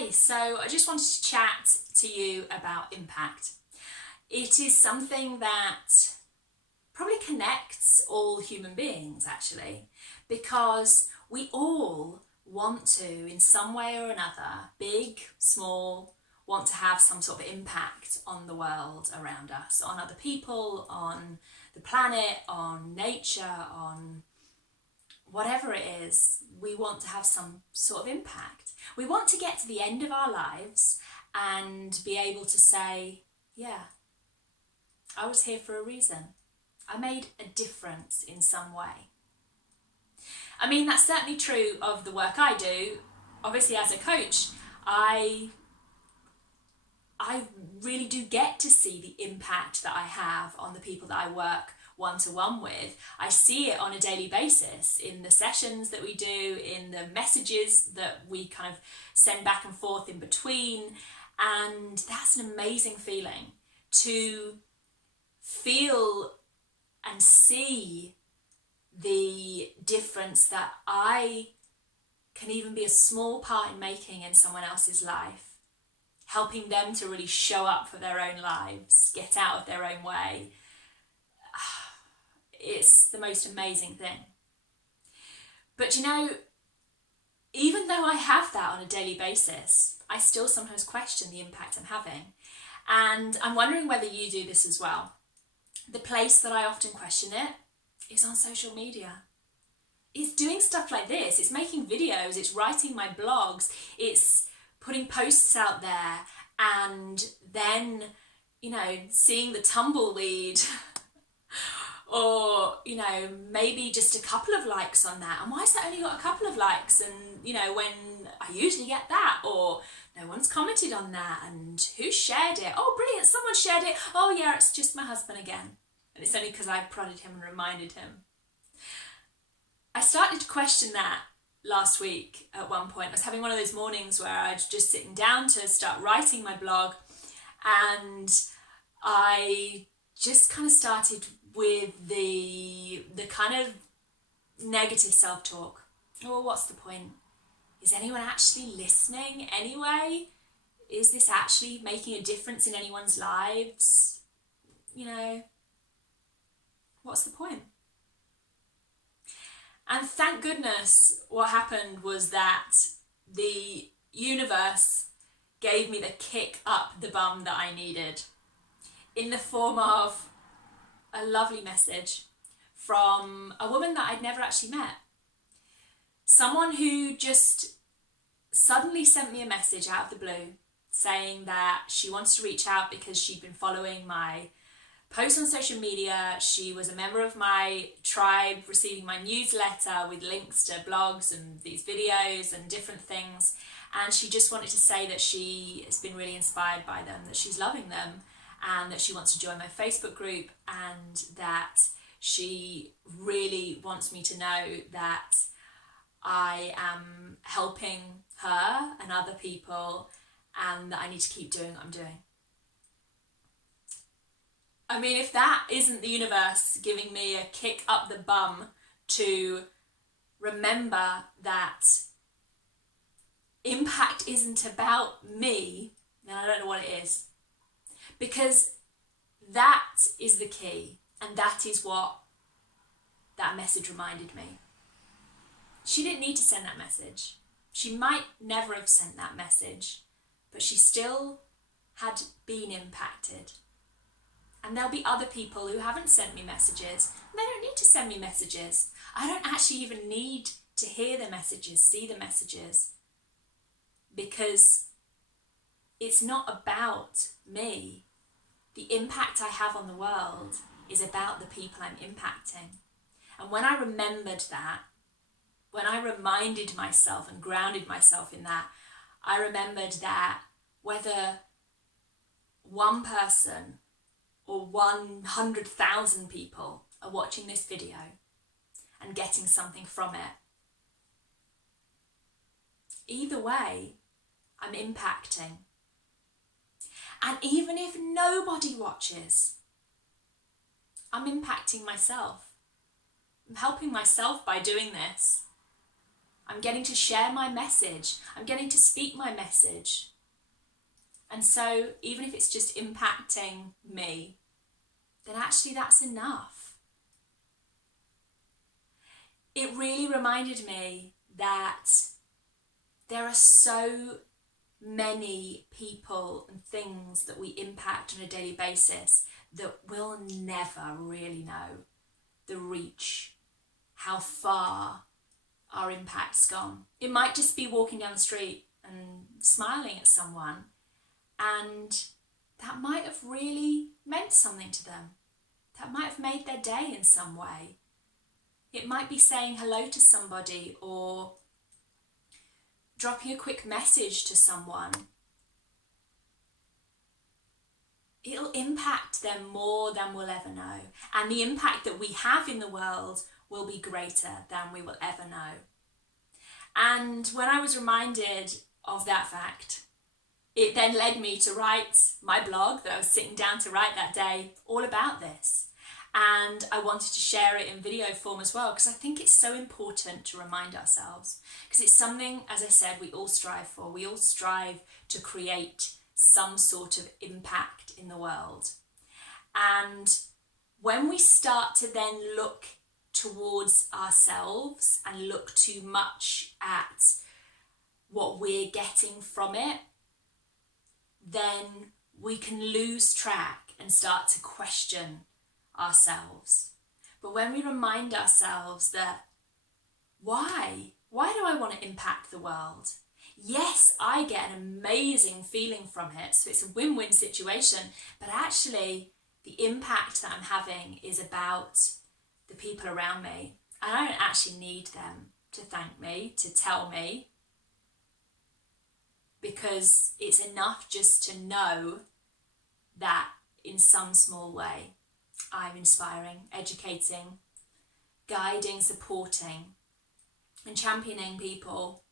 Okay, so I just wanted to chat to you about impact. It is something that probably connects all human beings actually, because we all want to, in some way or another, big, small, want to have some sort of impact on the world around us, on other people, on the planet, on nature, on whatever it is. We want to have some sort of impact. We want to get to the end of our lives and be able to say, yeah, I was here for a reason. I made a difference in some way. I mean, that's certainly true of the work I do. Obviously, as a coach, I really do get to see the impact that I have on the people that I work one-to-one with. I see it on a daily basis in the sessions that we do, in the messages that we kind of send back and forth in between, and that's an amazing feeling to feel and see the difference that I can even be a small part in making in someone else's life, helping them to really show up for their own lives, get out of their own way. It's the most amazing thing. But you know, even though I have that on a daily basis, I still sometimes question the impact I'm having. And I'm wondering whether you do this as well. The place that I often question it is on social media. It's doing stuff like this. It's making videos, it's writing my blogs, it's putting posts out there, and then, you know, seeing the tumbleweed or, you know, maybe just a couple of likes on that. And why has that only got a couple of likes? And, you know, when I usually get that, or no one's commented on that, and who shared it? Oh, brilliant, someone shared it. Oh yeah, it's just my husband again. And it's only because I prodded him and reminded him. I started to question that last week at one point. I was having one of those mornings where I was just sitting down to start writing my blog, and I just kind of started with the kind of negative self-talk. Oh, what's the point? Is anyone actually listening anyway? Is this actually making a difference in anyone's lives? You know, what's the point? And thank goodness what happened was that the universe gave me the kick up the bum that I needed, in the form of a lovely message from a woman that I'd never actually met. Someone who just suddenly sent me a message out of the blue saying that she wanted to reach out because she'd been following my posts on social media. She was a member of my tribe, receiving my newsletter with links to blogs and these videos and different things. And she just wanted to say that she has been really inspired by them, that she's loving them, and that she wants to join my Facebook group, and that she really wants me to know that I am helping her and other people, and that I need to keep doing what I'm doing. I mean, if that isn't the universe giving me a kick up the bum to remember that impact isn't about me, then I don't know what it is. Because that is the key, and that is what that message reminded me. She didn't need to send that message. She might never have sent that message, but she still had been impacted. And there'll be other people who haven't sent me messages. They don't need to send me messages. I don't actually even need to hear the messages, see the messages, because it's not about me. The impact I have on the world is about the people I'm impacting. And when I remembered that, when I reminded myself and grounded myself in that, I remembered that whether one person or 100,000 people are watching this video and getting something from it, either way, I'm impacting. And even if nobody watches, I'm impacting myself. I'm helping myself by doing this. I'm getting to share my message. I'm getting to speak my message. And so even if it's just impacting me, then actually that's enough. It really reminded me that there are so many people and things that we impact on a daily basis that we'll never really know the reach, how far our impact's gone. It might just be walking down the street and smiling at someone, and that might have really meant something to them. That might have made their day in some way. It might be saying hello to somebody or dropping a quick message to someone. It'll impact them more than we'll ever know. And the impact that we have in the world will be greater than we will ever know. And when I was reminded of that fact, it then led me to write my blog that I was sitting down to write that day, all about this. And I wanted to share it in video form as well, because I think it's so important to remind ourselves, because it's something, as I said, we all strive for. We all strive to create some sort of impact in the world. And when we start to then look towards ourselves and look too much at what we're getting from it, then we can lose track and start to question ourselves. But when we remind ourselves that why do I want to impact the world? Yes, I get an amazing feeling from it, so it's a win-win situation, but actually the impact that I'm having is about the people around me, and I don't actually need them to thank me, to tell me, because it's enough just to know that in some small way I'm inspiring, educating, guiding, supporting, and championing people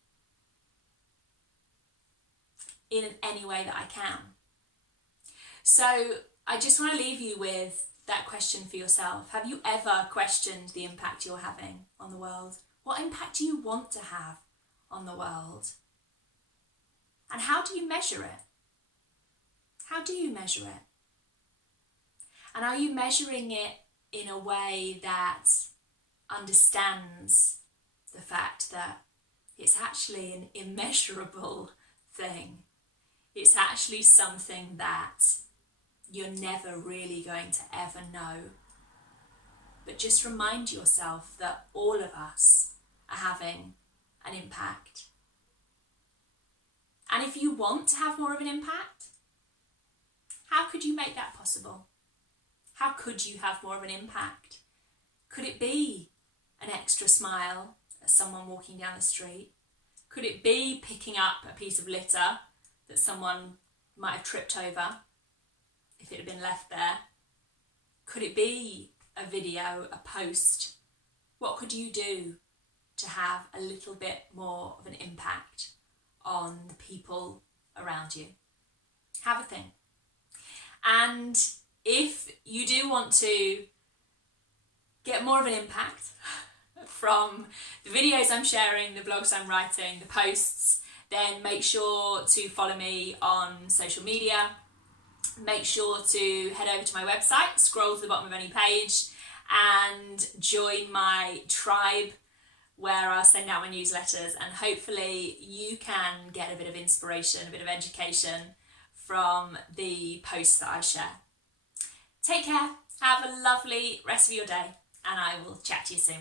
in any way that I can. So I just want to leave you with that question for yourself. Have you ever questioned the impact you're having on the world? What impact do you want to have on the world? And how do you measure it? How do you measure it? And are you measuring it in a way that understands the fact that it's actually an immeasurable thing? It's actually something that you're never really going to ever know. But just remind yourself that all of us are having an impact. And if you want to have more of an impact, how could you make that possible? How could you have more of an impact? Could it be an extra smile at someone walking down the street? Could it be picking up a piece of litter that someone might have tripped over if it had been left there? Could it be a video, a post? What could you do to have a little bit more of an impact on the people around you? Have a think. And if you do want to get more of an impact from the videos I'm sharing, the blogs I'm writing, the posts, then make sure to follow me on social media. Make sure to head over to my website, scroll to the bottom of any page, and join my tribe where I'll send out my newsletters, and hopefully you can get a bit of inspiration, a bit of education from the posts that I share. Take care, have a lovely rest of your day, and I will chat to you soon.